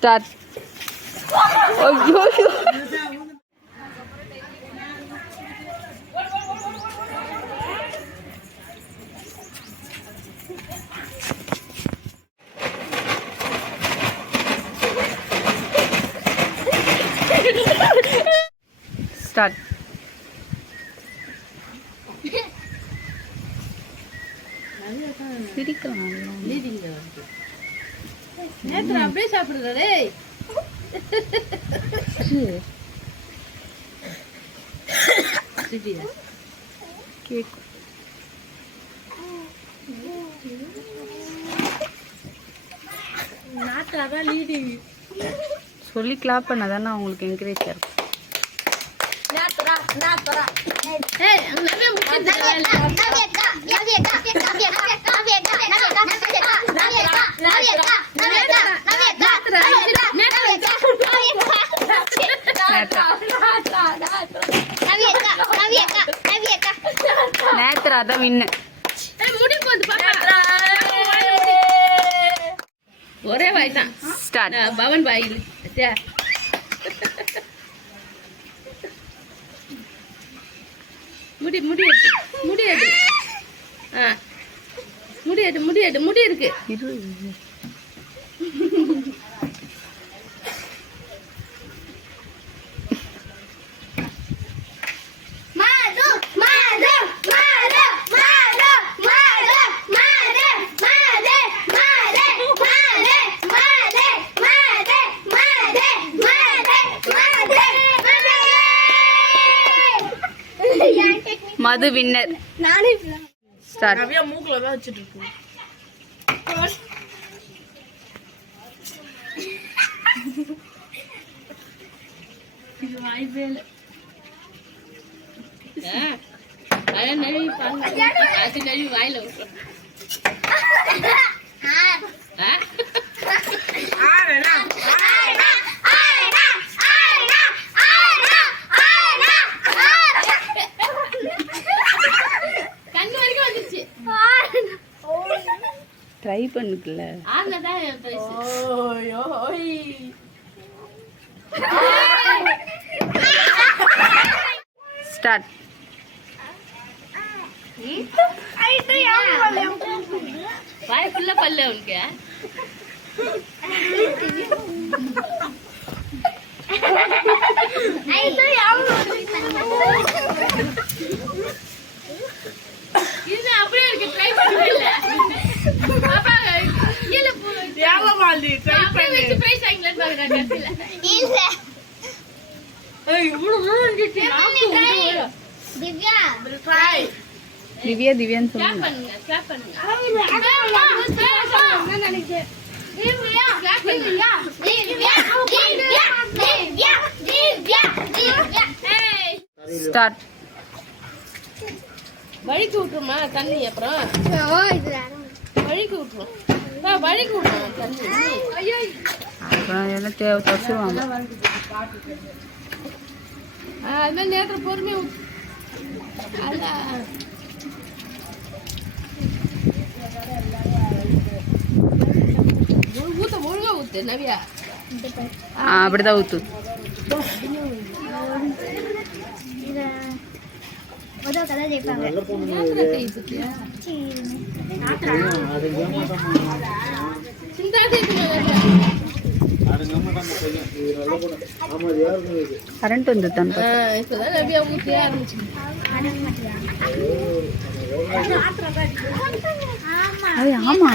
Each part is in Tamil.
Start. ஐயோ Start. சிரிக்கலாம் நேத்து அப்படியே சாப்பிடுற டேய் கேக் நாட்டாதான் லீடிங் சொல்லி கிளாப் பண்ணாதானே உங்களுக்கு என்கரேஜ் இருக்கும். நேத்ரா தான் வின்னு. ஒரே வாய் தான். ஸ்டார்ட். பவன் பாய் முடி முடியட்டு முடியட்டு முடியட்டு முடியட்டு முடி இருக்கு. மது வின்னர். நானே ஸ்டார்ட். நவ்யா மூக்குல தான் வச்சிட்டு இருக்கு. இது வாய்ப்பேல அட நவி பாங்க அது நவி வாயில விட்டு ட்ரை பண்ணுக்குல. ஸ்டார்ட். வாய் ஃபுல்லா பல்ல உனக்கு. இது அப்படியே இருக்கு. ட்ரை பண்ணல பாப்பா கீழ போ. யாவ மாலி ட்ரை பண்ணு. பிரைஸ் ஆயிங்களே பாருங்க கட்டில. இல்ல ஏய் இவ்வளவு மூஞ்சிச்சு. திவ்யா ட்ரை. திவ்யான்னு சொல்லுங்க. கிளாப் பண்ணுங்க. நான் நினைச்சேன் திவ்யா கிளாப் பண்ணுங்க. திவ்யா ஏய் ஸ்டார்ட். வழிக்கு விட்டுருமா தண்ணி அப்புறம் வழிக்கு விட்டுரும். வழிக்கு விட்டுரும் தண்ணி. அப்புறம் என்ன தேவை தச்சுருவாங்க. அது மாதிரி நேரத்தில் பொறுமையை ஊத்த ஒழுங்கா ஊத்து நவியா. அப்படிதான் ஊத்து. கரண்ட் வந்து தான் இப்பதான் நவியா ஊத்த ஆரம்பிச்சு. ஆமா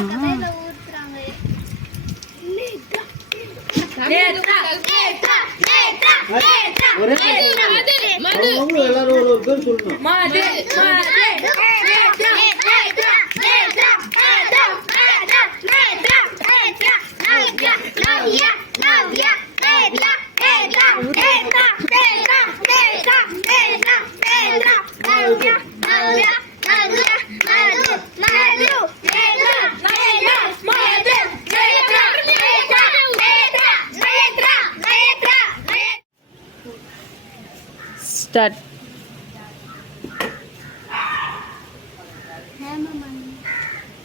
ஸ்டார்ட்.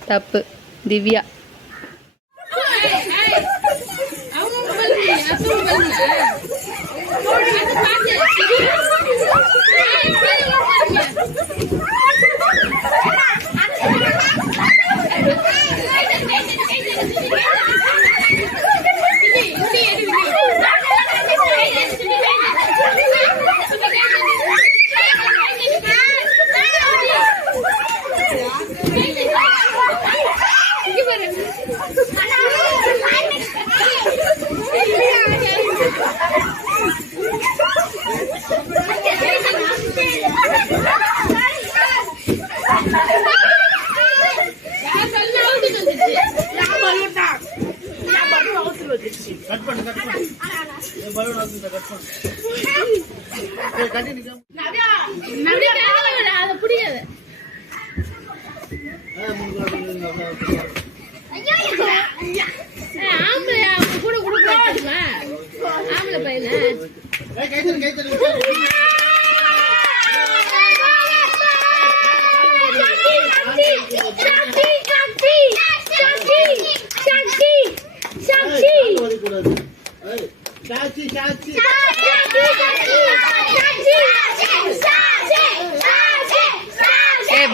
தப்பு. திவ்யா.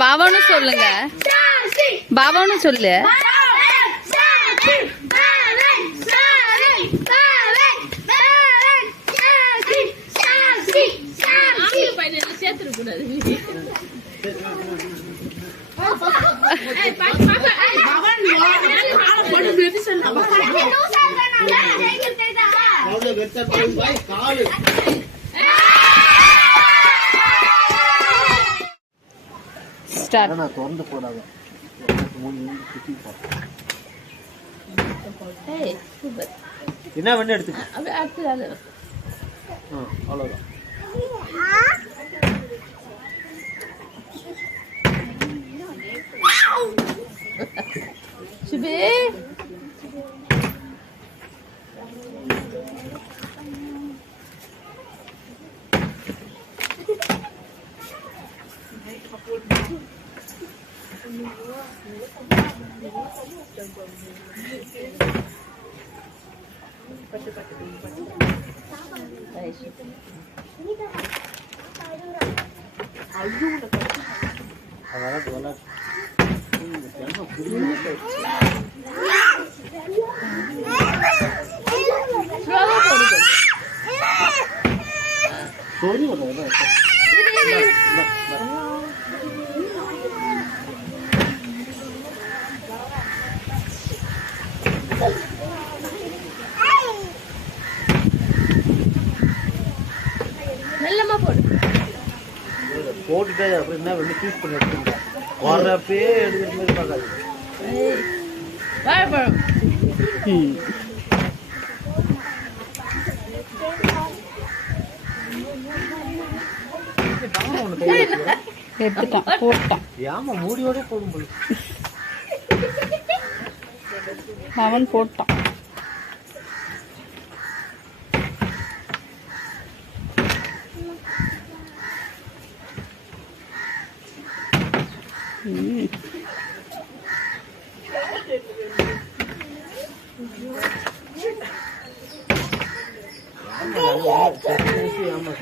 பாபான்னு சொல்லுங்க. பாபான்னு சொல்லு. திறந்து போடாத. என்ன வேணும் எடுத்துக்க. அவ்வளோதான். சுபே போட்டுட்டு அப்புறம் என்ன வெளியே சூஸ் பண்ணி எடுத்துங்க. வர்றப்பே எடுக்கிற மாதிரி பார்க்காது. வாழைப்பழம் எடுத்துட்டான், போட்டான். ஏமா மூடியோட போடும் போது அவன் போட்டான். ஆமா